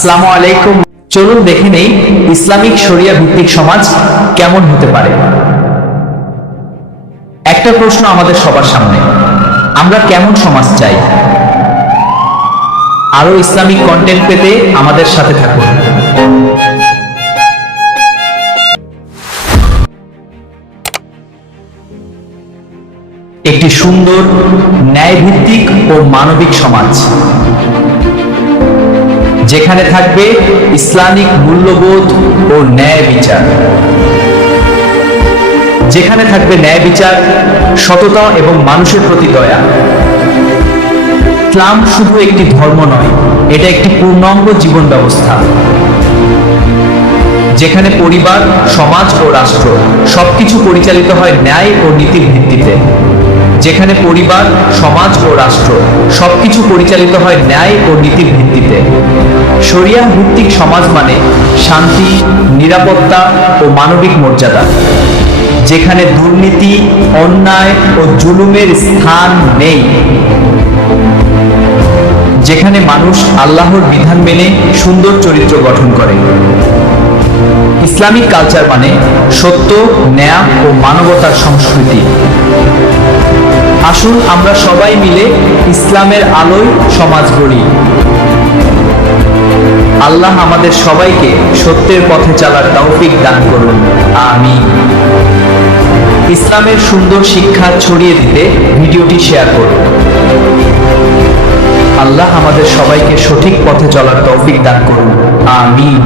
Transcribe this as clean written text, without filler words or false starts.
আসসালামু আলাইকুম। চলুন দেখে নেই ইসলামিক শরিয়া ভিত্তিক সমাজ কেমন হতে পারে। একটা প্রশ্ন আমাদের সবার সামনে, আমরা কেমন সমাজ চাই? আরো ইসলামিক কন্টেন্ট পেতে আমাদের সাথে থাকুন। একটি সুন্দর, ন্যায়ভিত্তিক ও মানবিক সমাজ, যেখানে থাকবে ইসলামিক মূল্যবোধ ও ন্যায় বিচার, যেখানে থাকবে ন্যায় বিচার, সততা এবং মানুষের প্রতি দয়া। ইসলাম শুধু একটি ধর্ম নয়, এটা একটি পূর্ণাঙ্গ জীবন ব্যবস্থা, যেখানে পরিবার, সমাজ ও রাষ্ট্র সবকিছু পরিচালিত হয় ন্যায় ও নীতির ভিত্তিতে। যেখানে পরিবার, সমাজ ও রাষ্ট্র সবকিছু পরিচালিত হয় ন্যায় ও নীতির ভিত্তিতে। শরিয়াহ ভিত্তিক সমাজ মানে শান্তি, নিরাপত্তা ও মানবিক মর্যাদা, যেখানে দুর্নীতি, অন্যায় ও জুলুমের স্থান নেই। যেখানে মানুষ আল্লাহর বিধান মেনে সুন্দর চরিত্র গঠন করে। ইসলামিক কালচার মানে সত্য, ন্যায় ও মানবতার সংস্কৃতি। আসুন আমরা সবাই মিলে ইসলামের আলোয় সমাজ গড়ি। আল্লাহ আমাদের সবাইকে সত্যের পথে চলার তৌফিক দান করুন, আমিন। ইসলামের সুন্দর শিক্ষা ছড়িয়ে দিতে ভিডিওটি শেয়ার করুন। আল্লাহ আমাদের সবাইকে সঠিক পথে চলার তৌফিক দান করুন, আমিন।